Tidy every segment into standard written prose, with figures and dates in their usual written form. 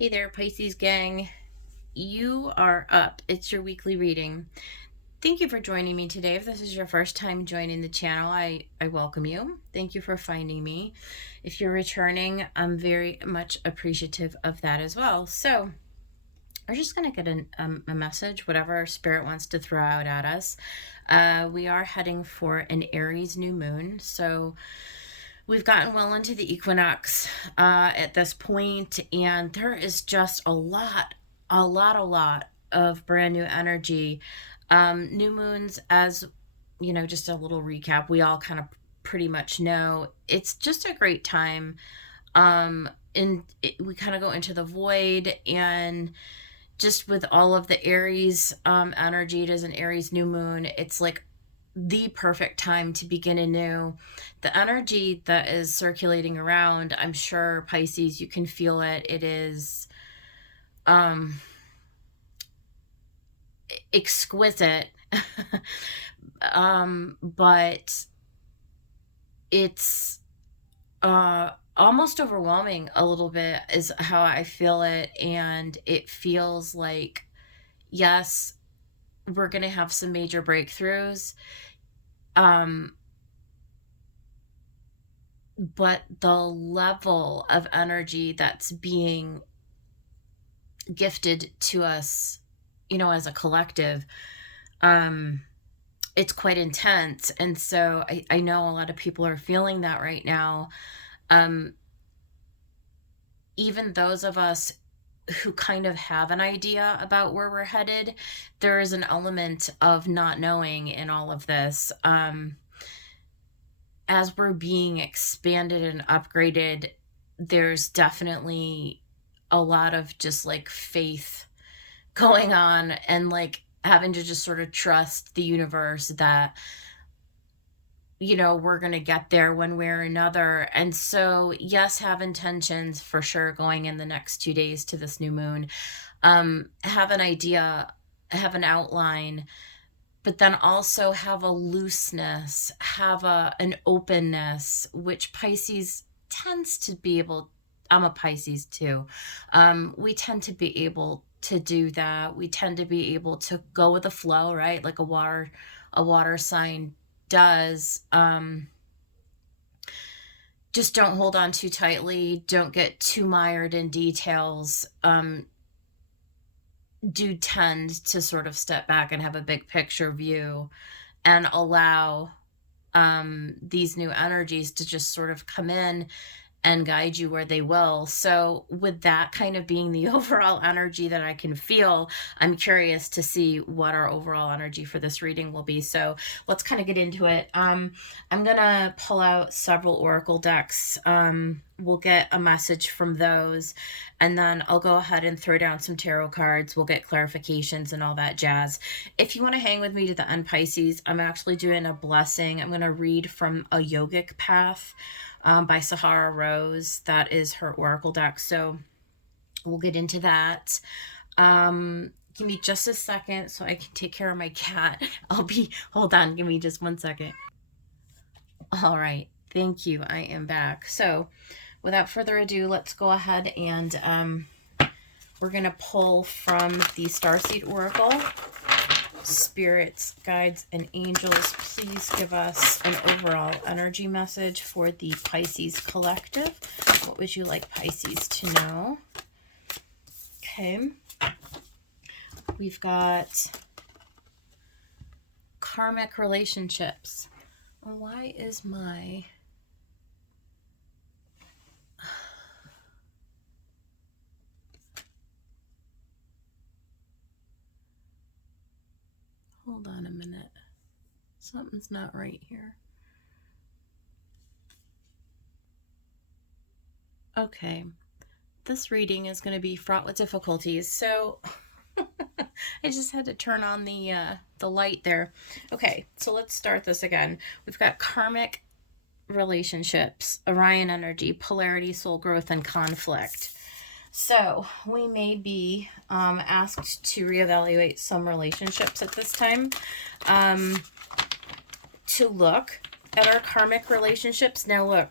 Hey there, Pisces gang. You are up. It's your weekly reading. Thank you for joining me today. If this is your first time joining the channel, I welcome you. Thank you for finding me. If you're returning, I'm very much appreciative of that as well. So we're just going to get a message, whatever Spirit wants to throw out at us. We are heading for an Aries new moon. So we've gotten well into the equinox at this point, and there is just a lot of brand new energy. New moons, as you know, just a little recap, we all kind of pretty much know it's just a great time. We kind of go into the void, and just with all of the Aries energy, it is an Aries new moon. It's like the perfect time to begin anew. The energy that is circulating around, I'm sure, Pisces, you can feel it. It is exquisite. But it's almost overwhelming a little bit is how I feel it. And it feels like, yes, we're going to have some major breakthroughs. But the level of energy that's being gifted to us, as a collective, it's quite intense. And so I know a lot of people are feeling that right now. Even those of us who kind of have an idea about where we're headed, there is an element of not knowing in all of this. As we're being expanded and upgraded, there's definitely a lot of just like faith going on, and like having to just sort of trust the universe that, we're going to get there one way or another. And so, yes, have intentions for sure going in the next 2 days to this new moon. Have an idea, have an outline, but then also have a looseness, have an openness, which Pisces tends to be able. I'm a Pisces too. We tend to be able to do that. We tend to be able to go with the flow, right? Like a water sign does. Just don't hold on too tightly. Don't get too mired in details. Do tend to sort of step back and have a big picture view, and allow these new energies to just sort of come in and guide you where they will. So with that kind of being the overall energy that I can feel, I'm curious to see what our overall energy for this reading will be. So let's kind of get into it. I'm gonna pull out several oracle decks. We'll get a message from those, and then I'll go ahead and throw down some tarot cards. We'll get clarifications and all that jazz. If you want to hang with me to the end, Pisces, I'm actually doing a blessing. I'm going to read from a Yogic Path by Sahara Rose. That is her oracle deck. So we'll get into that. Give me just a second so I can take care of my cat. Hold on, give me just 1 second. All right, thank you. I am back. So without further ado, let's go ahead and we're going to pull from the Starseed Oracle. Spirits, guides, and angels, please give us an overall energy message for the Pisces collective. What would you like Pisces to know? Okay. We've got karmic relationships. Why is my... Hold on a minute. Something's not right here. Okay. This reading is going to be fraught with difficulties, so I just had to turn on the light there. Okay, so let's start this again. We've got karmic relationships, Orion energy, polarity, soul growth, and conflict. So we may be asked to reevaluate some relationships at this time, to look at our karmic relationships. Now look,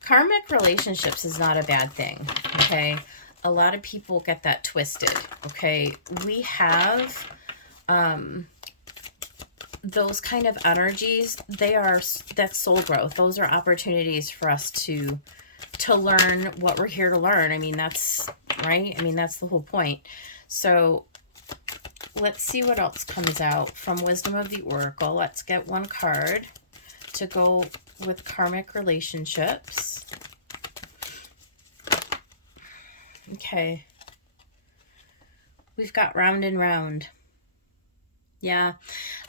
karmic relationships is not a bad thing, okay? a lot of people get that twisted, okay? We have those kind of energies. That's soul growth. Those are opportunities for us to learn what we're here to learn. I mean, that's right. I mean, that's the whole point. So let's see what else comes out from Wisdom of the Oracle. Let's get one card to go with karmic relationships. Okay. We've got round and round. Yeah.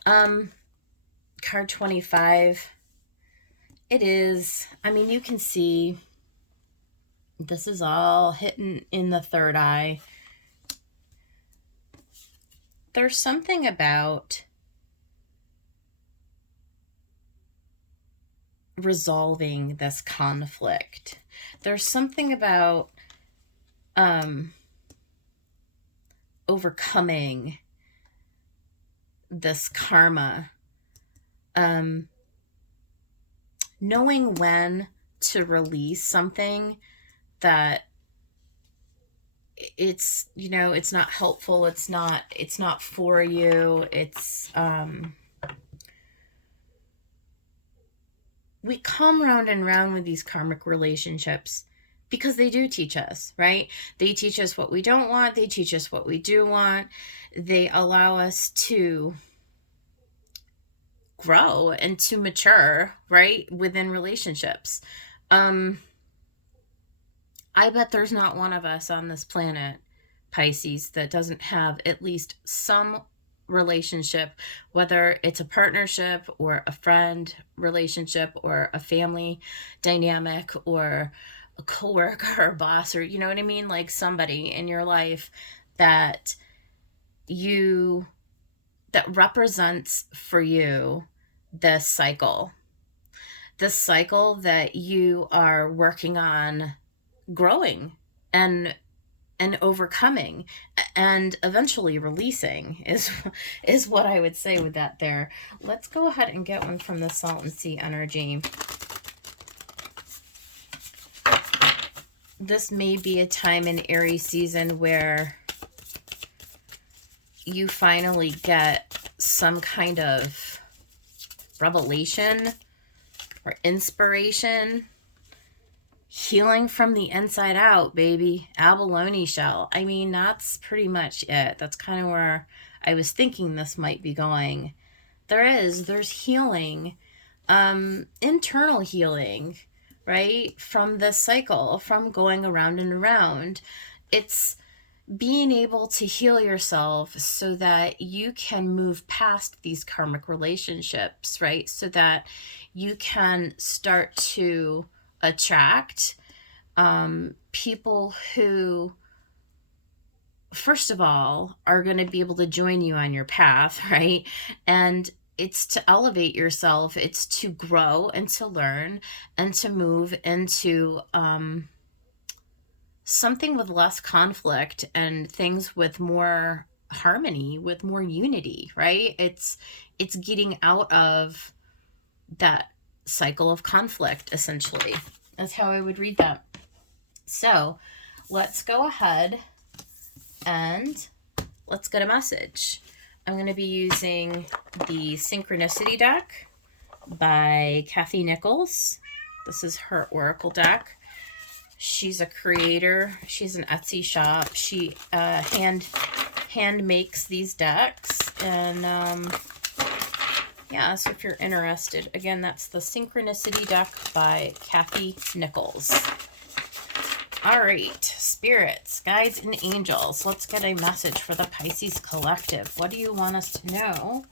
Card 25. It is, I mean, you can see this is all hitting in the third eye. There's something about resolving this conflict. There's something about overcoming this karma, knowing when to release something that it's, you know, it's not helpful, it's not for you, it's we come round and round with these karmic relationships because they do teach us, right? They teach us what we don't want, they teach us what we do want, they allow us to grow and to mature, right, within relationships. I bet there's not one of us on this planet, Pisces, that doesn't have at least some relationship, whether it's a partnership or a friend relationship or a family dynamic or a coworker or boss, or you know what I mean, like somebody in your life that represents for you this cycle that you are working on growing and overcoming and eventually releasing is what I would say with that there. Let's go ahead and get one from the Salt and Sea energy. This may be a time in Aries season where you finally get some kind of revelation or inspiration. Healing from the inside out, baby. Abalone shell. I mean, that's pretty much it. That's kind of where I was thinking this might be going. There's healing, internal healing, right? From this cycle, from going around and around. It's being able to heal yourself so that you can move past these karmic relationships, right? So that you can start to attract people who, first of all, are going to be able to join you on your path, right? And it's to elevate yourself, it's to grow and to learn and to move into something with less conflict and things with more harmony, with more unity, right? It's getting out of that cycle of conflict, essentially. That's how I would read that. So let's go ahead and let's get a message. I'm going to be using the Synchronicity deck by Kathy Nichols. This is her Oracle deck. She's a creator. She's an Etsy shop. She hand makes these decks. And yeah, so if you're interested, again, that's the Synchronicity deck by Kathy Nichols. All right, spirits, guides, and angels. Let's get a message for the Pisces collective. What do you want us to know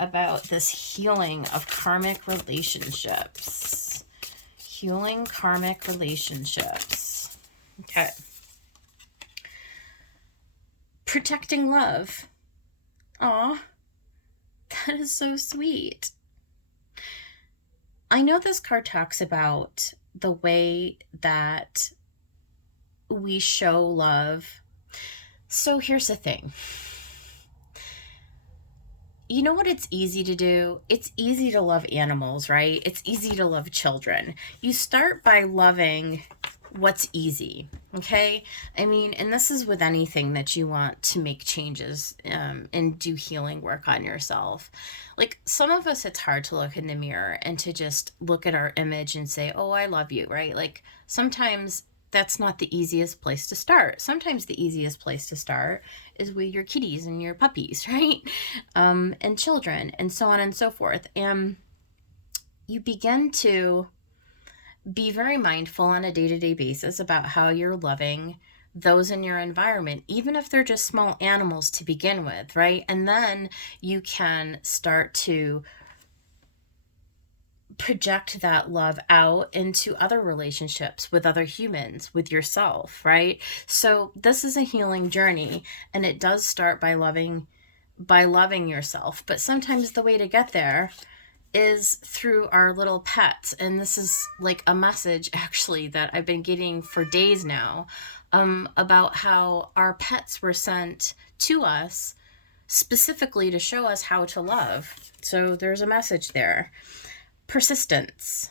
about this healing of karmic relationships? Healing karmic relationships. Okay. Protecting love. Aw, that is so sweet. I know this card talks about the way that we show love. So here's the thing. You know what it's easy to do? It's easy to love animals, right? It's easy to love children. You start by loving what's easy. Okay. I mean, and this is with anything that you want to make changes and do healing work on yourself. Like some of us, it's hard to look in the mirror and to just look at our image and say, oh, I love you, right? Like sometimes that's not the easiest place to start. Sometimes the easiest place to start is with your kitties and your puppies, right? And children and so on and so forth. And you begin to be very mindful on a day-to-day basis about how you're loving those in your environment, even if they're just small animals to begin with, right? And then you can start to project that love out into other relationships with other humans, with yourself, right? So this is a healing journey, and it does start by loving yourself. But sometimes the way to get there is through our little pets. And this is like a message actually that I've been getting for days now, about how our pets were sent to us specifically to show us how to love. So there's a message there. Persistence.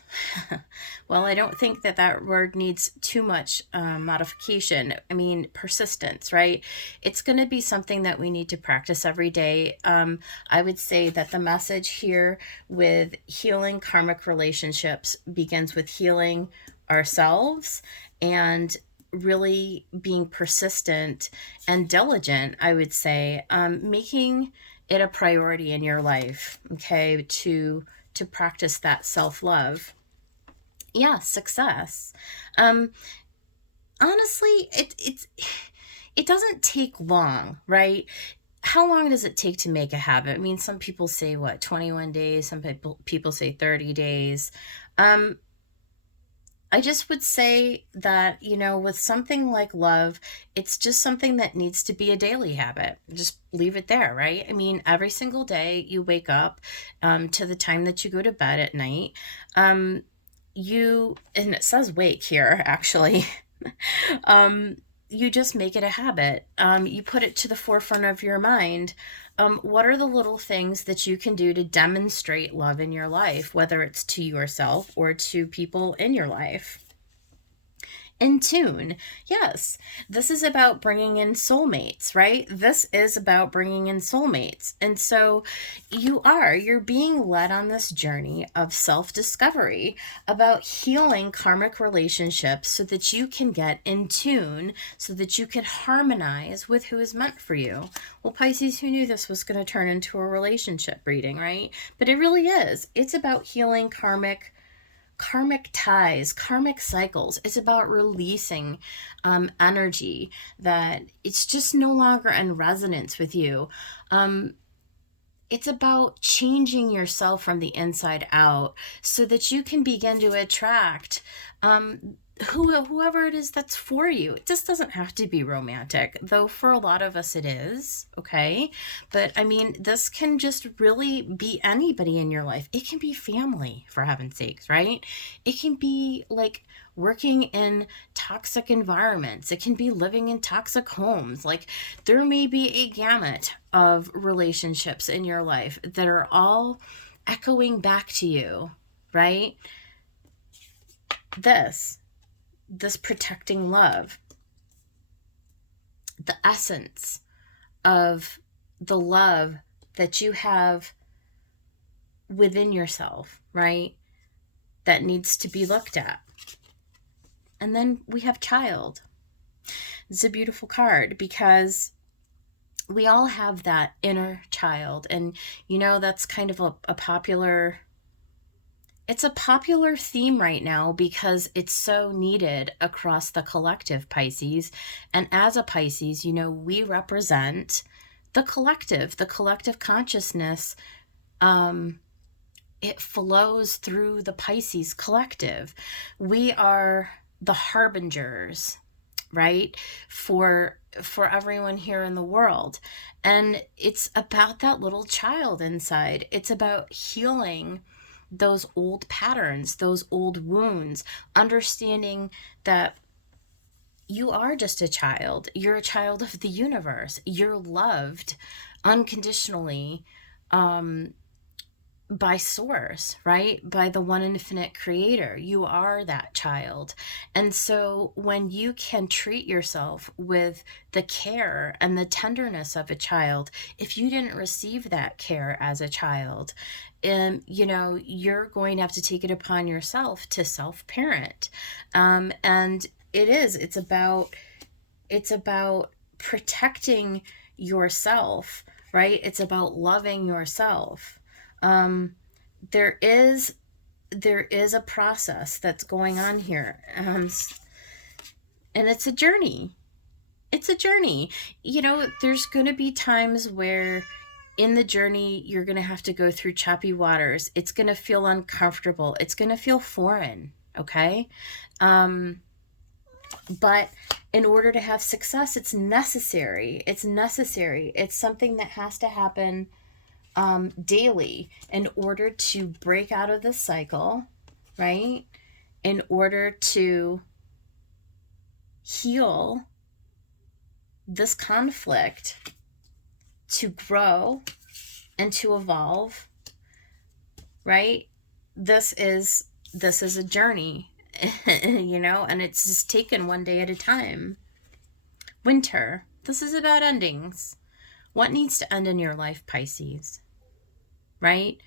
Well, I don't think that word needs too much modification. I mean, persistence, right? It's going to be something that we need to practice every day. I would say that the message here with healing karmic relationships begins with healing ourselves and really being persistent and diligent, I would say, making it a priority in your life, okay, to practice that self-love. Yeah, success. Honestly, it doesn't take long, right? How long does it take to make a habit? I mean, some people say 21 days, some people say 30 days. I just would say that, with something like love, it's just something that needs to be a daily habit. Just leave it there, right? I mean, every single day you wake up to the time that you go to bed at night, and it says wake here, actually. You just make it a habit. You put it to the forefront of your mind. What are the little things that you can do to demonstrate love in your life, whether it's to yourself or to people in your life? In tune. Yes, this is about bringing in soulmates, right? This is about bringing in soulmates. And so you're being led on this journey of self-discovery about healing karmic relationships so that you can get in tune, so that you can harmonize with who is meant for you. Well, Pisces, who knew this was going to turn into a relationship reading, right? But it really is. It's about healing karmic ties, karmic cycles. It's about releasing energy that it's just no longer in resonance with you. It's about changing yourself from the inside out so that you can begin to attract whoever it is that's for you. It just doesn't have to be romantic, though for a lot of us it is, okay? But I mean, this can just really be anybody in your life. It can be family, for heaven's sakes, right? It can be like working in toxic environments. It can be living in toxic homes. Like there may be a gamut of relationships in your life that are all echoing back to you, right? This protecting love, the essence of the love that you have within yourself, right? That needs to be looked at. And then we have child. It's a beautiful card because we all have that inner child. And, that's kind of a popular... It's a popular theme right now because it's so needed across the collective, Pisces. And as a Pisces, we represent the collective consciousness. It flows through the Pisces collective. We are the harbingers, right? For everyone here in the world. And it's about that little child inside. It's about healing those old patterns, those old wounds, understanding that you are just a child. You're a child of the universe. You're loved unconditionally by source, right? By the one infinite creator. You are that child. And so when you can treat yourself with the care and the tenderness of a child, if you didn't receive that care as a child, you know, you're going to have to take it upon yourself to self-parent. And it's about protecting yourself, right? It's about loving yourself. There is a process that's going on here, and it's a journey. It's a journey. You know, there's going to be times where in the journey you're going to have to go through choppy waters. It's going to feel uncomfortable. It's going to feel foreign, okay? But in order to have success, it's necessary. It's necessary. It's something that has to happen daily in order to break out of the cycle, right? In order to heal this conflict, to grow and to evolve, right? This is a journey, you know, and it's just taken one day at a time. Winter. This is about endings. What needs to end in your life, Pisces? Right?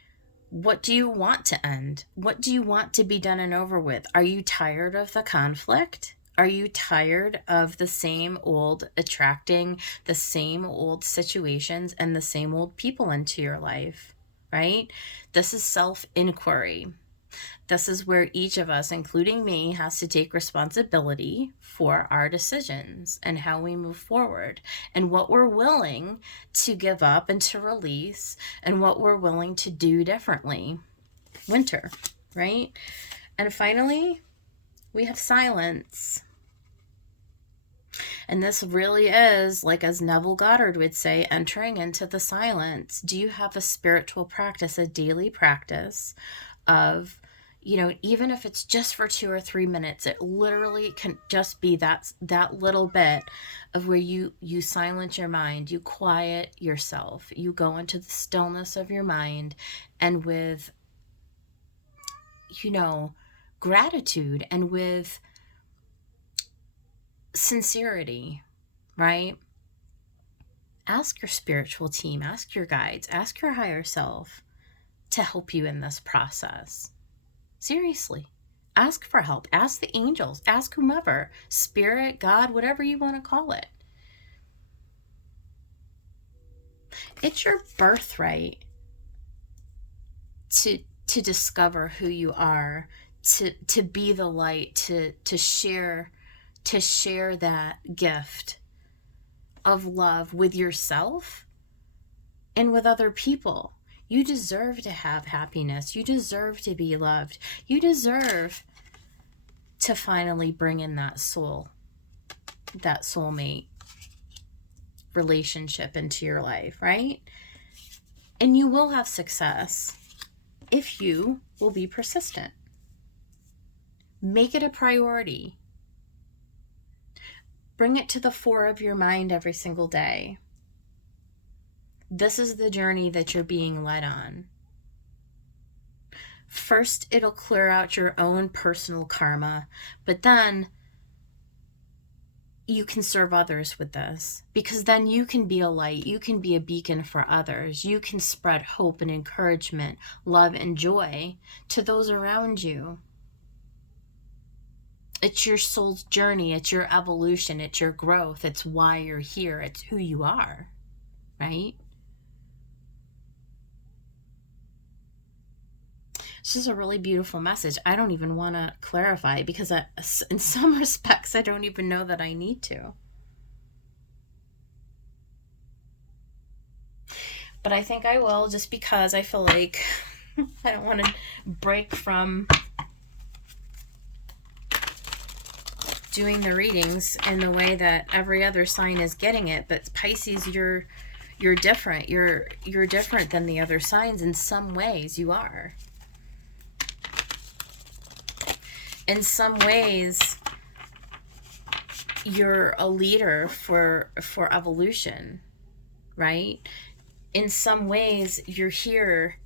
What do you want to end? What do you want to be done and over with? Are you tired of the conflict? Are you tired of the same old attracting the same old situations and the same old people into your life? Right? This is self-inquiry. This is where each of us, including me, has to take responsibility for our decisions and how we move forward and what we're willing to give up and to release and what we're willing to do differently. Winter, right? And finally, we have silence. And this really is, like as Neville Goddard would say, entering into the silence. Do you have a spiritual practice, a daily practice of, you know, even if it's just for 2 or 3 minutes, it literally can just be that little bit of where you silence your mind, you quiet yourself, you go into the stillness of your mind, and with, you know, gratitude and with sincerity, right? Ask your spiritual team, ask your guides, ask your higher self to help you in this process. Seriously, ask for help. Ask the angels. Ask whomever. Spirit, God, whatever you want to call it. It's your birthright to discover who you are, to be the light, to share that gift of love with yourself and with other people. You deserve to have happiness. You deserve to be loved. You deserve to finally bring in that soul, that soulmate relationship into your life, right? And you will have success if you will be persistent. Make it a priority. Bring it to the fore of your mind every single day. This is the journey that you're being led on. First, it'll clear out your own personal karma, but then you can serve others with this, because then you can be a light, you can be a beacon for others, you can spread hope and encouragement, love and joy to those around you. It's your soul's journey, it's your evolution, it's your growth, it's why you're here, it's who you are, right? This is a really beautiful message. I don't even want to clarify because in some respects, I don't even know that I need to. But I think I will, just because I feel like I don't want to break from doing the readings in the way that every other sign is getting it. But Pisces, you're different. You're different than the other signs in some ways. You are. In some ways, you're a leader for evolution, right? In some ways, you're here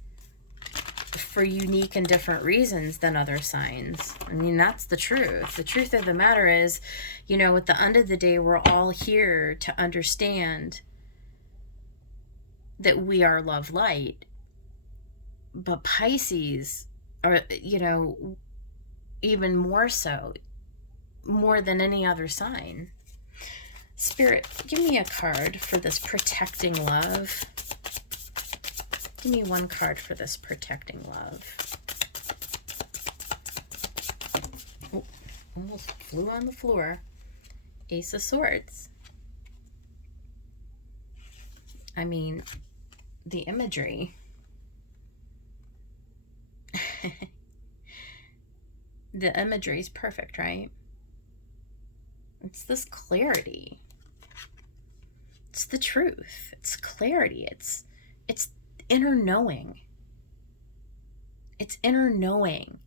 for unique and different reasons than other signs. I mean, that's the truth. The truth of the matter is, you know, at the end of the day, we're all here to understand that we are love light. But Pisces are, you know, even more so, more than any other sign. Spirit, give me a card for this protecting love. Give me one card for this protecting love. Oh, almost flew on the floor. Ace of Swords. I mean, the imagery. The imagery is perfect, right? It's this clarity. It's the truth. It's clarity. It's inner knowing. It's inner knowing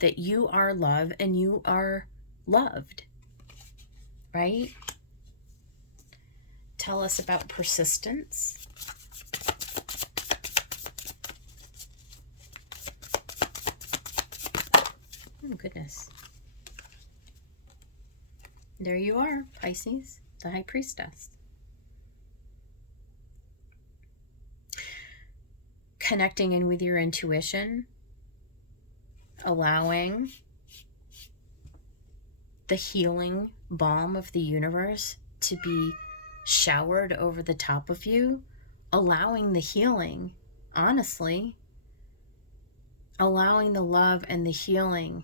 that you are love and you are loved, right? Tell us about persistence. Oh, goodness. There you are, Pisces, the High Priestess. Connecting in with your intuition, allowing the healing balm of the universe to be showered over the top of you, allowing the healing, honestly, allowing the love and the healing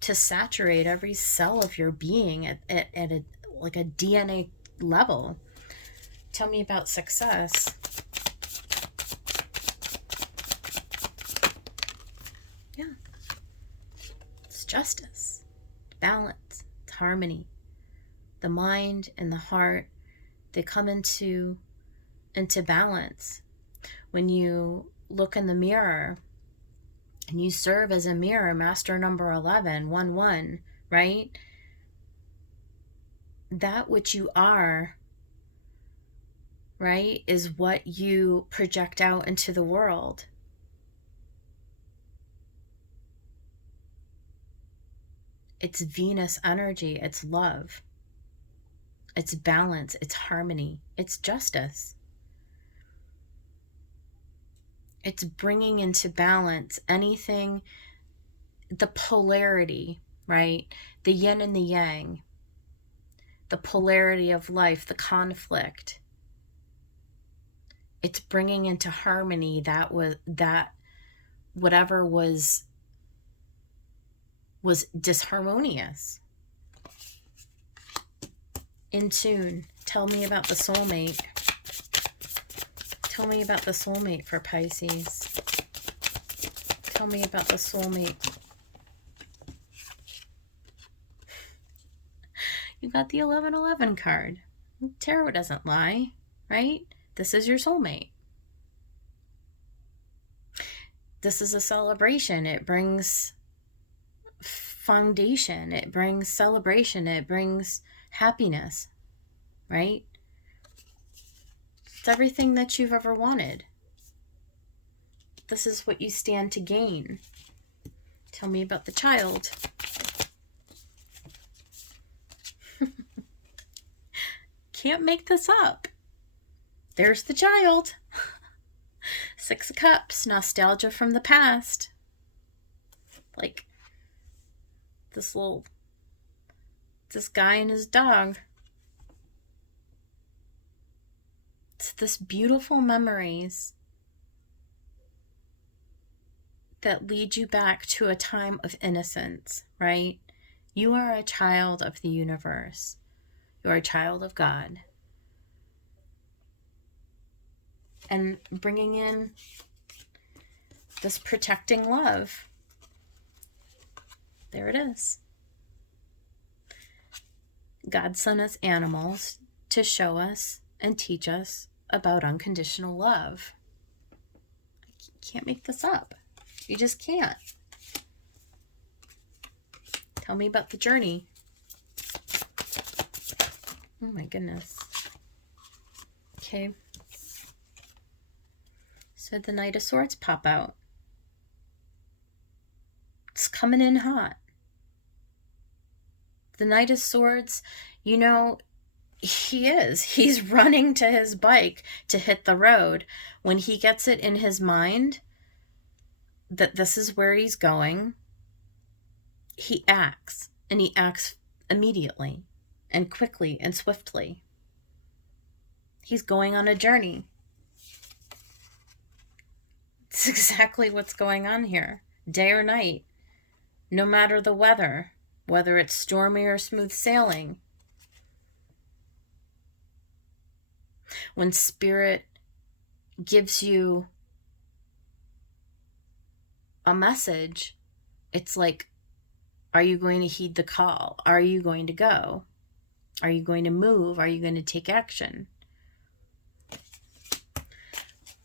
to saturate every cell of your being at a, like a DNA level. Tell me about success. Yeah. It's justice, balance, it's harmony. The mind and the heart, they come into balance. When you look in the mirror and you serve as a mirror, master number 11, 1-1, right? That which you are, right, is what you project out into the world. It's Venus energy. It's love. It's balance. It's harmony. It's justice. It's bringing into balance anything, the polarity, right? The yin and the yang, the polarity of life, the conflict. It's bringing into harmony that whatever was disharmonious. In tune. Tell me about the soulmate. Tell me about the soulmate for Pisces. Tell me about the soulmate. You got the 1111 card. Tarot doesn't lie, right? This is your soulmate. This is a celebration. It brings foundation. It brings celebration. It brings happiness, right? It's everything that you've ever wanted. This is what you stand to gain. Tell me about the child. Can't make this up. There's the child. 6 of Cups, nostalgia from the past. Like this guy and his dog. It's this beautiful memories that lead you back to a time of innocence, right? You are a child of the universe. You are a child of God. And bringing in this protecting love. There it is. God sent us animals to show us and teach us about unconditional love. You can't make this up. You just can't. Tell me about the journey. Oh my goodness. Okay. So the Knight of Swords pop out. It's coming in hot. The Knight of Swords, you know, he's running to his bike to hit the road. When he gets it in his mind that this is where he's going, he acts, and he acts immediately and quickly and swiftly. He's going on a journey. It's exactly what's going on here, day or night, no matter the weather, whether it's stormy or smooth sailing. When Spirit gives you a message, it's like, are you going to heed the call? Are you going to go? Are you going to move? Are you going to take action?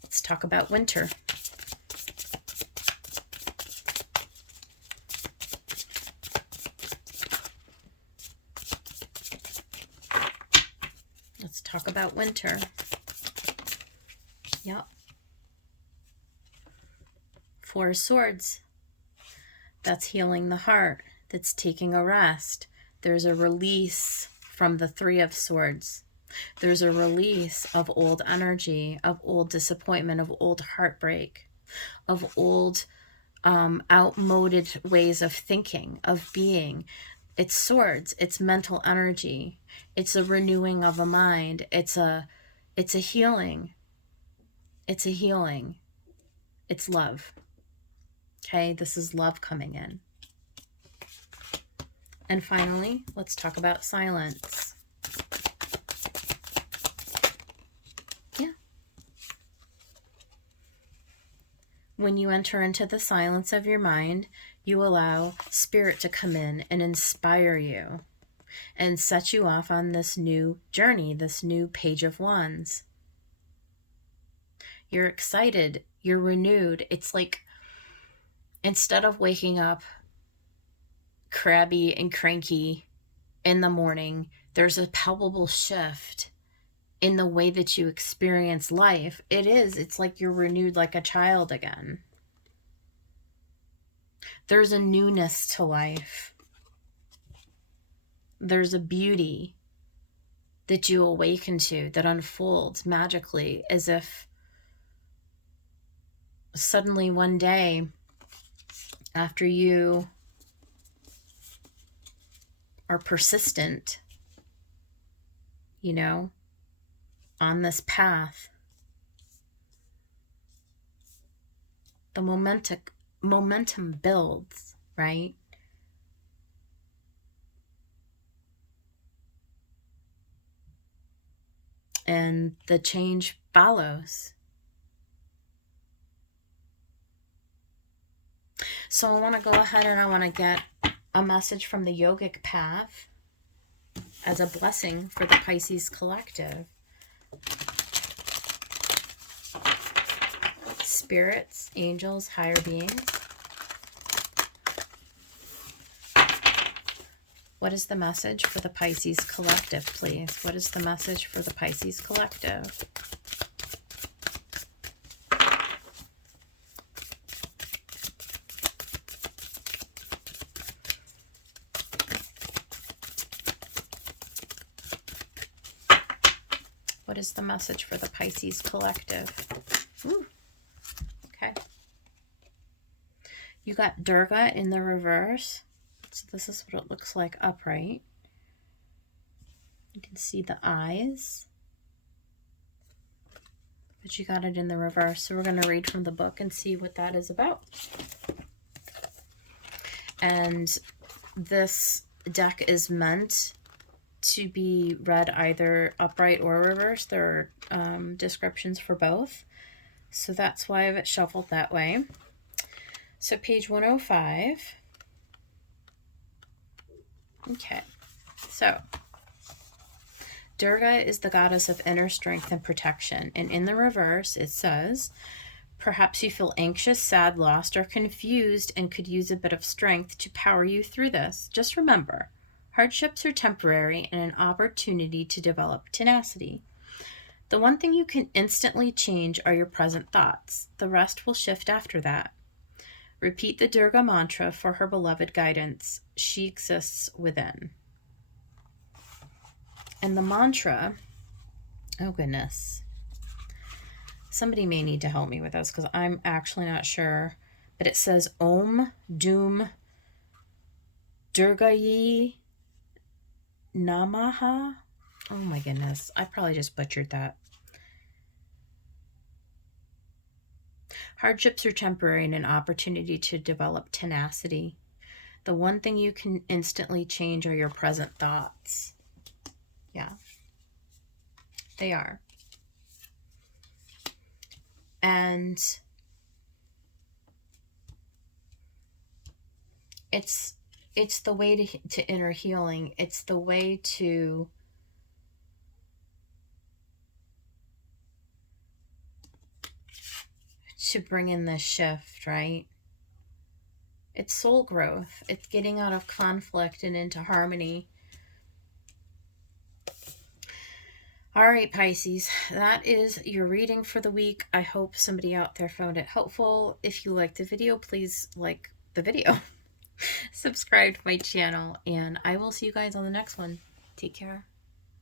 Let's talk about winter. Let's talk about winter. Yep. Four of Swords. That's healing the heart. That's taking a rest. There's a release from the Three of Swords. There's a release of old energy, of old disappointment, of old heartbreak, of old outmoded ways of thinking, of being. It's swords. It's mental energy. It's a renewing of a mind. It's a healing. It's a healing. It's love. Okay, this is love coming in. And finally, let's talk about silence. Yeah. When you enter into the silence of your mind, you allow Spirit to come in and inspire you and set you off on this new journey, this new Page of Wands. You're excited. You're renewed. It's like, instead of waking up crabby and cranky in the morning, there's a palpable shift in the way that you experience life. It's like you're renewed like a child again. There's a newness to life. There's a beauty that you awaken to that unfolds magically, as if suddenly one day, after you are persistent, on this path, the momentum builds, right? And the change follows. So I want to go ahead and I want to get a message from the Yogic path as a blessing for the Pisces collective. Spirits, angels, higher beings. What is the message for the Pisces collective, please? What is the message for the Pisces collective? What is the message for the Pisces collective? Ooh. Okay. You got Durga in the reverse. So this is what it looks like upright. You can see the eyes. But you got it in the reverse. So we're going to read from the book and see what that is about. And this deck is meant to be read either upright or reverse. There are descriptions for both. So that's why I have it shuffled that way. So page 105. Okay. So Durga is the goddess of inner strength and protection. And in the reverse, it says, perhaps you feel anxious, sad, lost, or confused and could use a bit of strength to power you through this. Just remember, hardships are temporary and an opportunity to develop tenacity. The one thing you can instantly change are your present thoughts. The rest will shift after that. Repeat the Durga mantra for her beloved guidance. She exists within. And the mantra, oh goodness. Somebody may need to help me with this because I'm actually not sure. But it says Om Doom Durgayi Namaha. Oh my goodness. I probably just butchered that. Hardships are temporary and an opportunity to develop tenacity. The one thing you can instantly change are your present thoughts. Yeah. They are. And it's the way to inner healing. It's the way to bring in this shift, right? It's soul growth. It's getting out of conflict and into harmony. All right, Pisces, that is your reading for the week. I hope somebody out there found it helpful. If you liked the video, please like the video. Subscribe to my channel, and I will see you guys on the next one. Take care.